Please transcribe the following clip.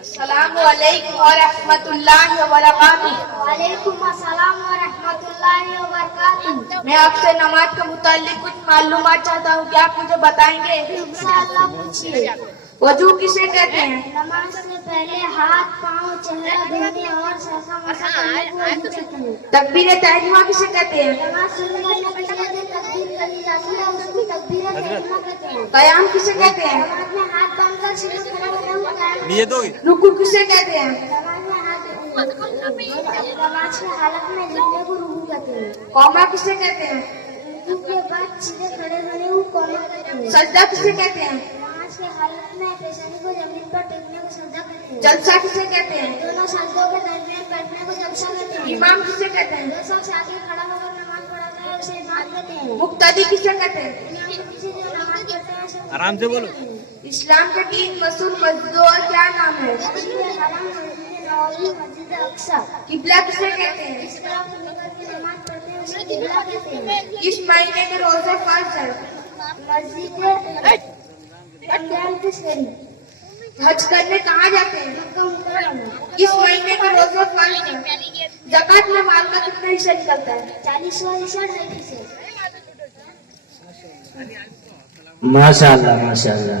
अस्सलामुअलैकुम व रहमतुल्लाहि व बरकातुहू। वालेकुम अस्सलाम व रहमतुल्लाहि व बरकातुहू। मैं आपसे नमाज के मुताल्लिक कुछ मालूमात चाहता हूँ, क्या आप मुझे बताएंगे? इंशाअल्लाह पूछिए। वजू किसे कहते हैं? नमाज से पहले हाथ पाँव चेहरा धोने और सफा मसा करने को वजू कहते हैं। तकबीर तहरीमा किसे कहते हैं? नमाज शुरू करने के लिए तकबीर करी जाती है, उसको तकबीर तहरीमा कहते हैं। कयाम किसे कहते हैं? नमाज में हाथ बांधकर सीधे खड़ा होना को कायम। ये दो रुकू किसे कहते हैं? नमाज के हालत में झुकने को रुकू कहते हैं। कौमा किसे कहते हैं? रुकू के बाद सीधे खड़े होने को कौमा कहते हैं। सजदा किसे कहते हैं? नमाज के हालत में पेशानी को जमीन पर टेकने को सजदा कहते हैं। जलसा किसे कहते हैं? दोनों सजदों के दरमियान बैठने को जलसा कहते हैं। इमाम किसे कहते हैं? जो शख्स आगे खड़ा होकर नमाज पढ़ाता है उसे इमाम कहते हैं। मुक्तदी किसे कहते हैं? इमाम के पीछे जो नमाज पढ़ते हैं उसे आराम से बोलो। इस्लाम के 3 मशहूर मस्जिदों और क्या नाम है? मस्जिद हराम, मस्जिद नबवी, मस्जिद अक्सा। किबला किसे कहते हैं? इस तरफ मुड़कर के नमाज पढ़ते हैं उसे किबला कहते हैं। किस महीने के रोजे फर्ज है? मस्जिद रमजान के शरीफ। हज करने कहाँ जाते हैं? मक्का मुकर्रमा। किस महीने के रोजे फर्ज है? ज़कात में माल का कितना हिस्सा निकलता है? 40वां हिस्सा 2.5%। माशाअल्लाह माशाअल्लाह।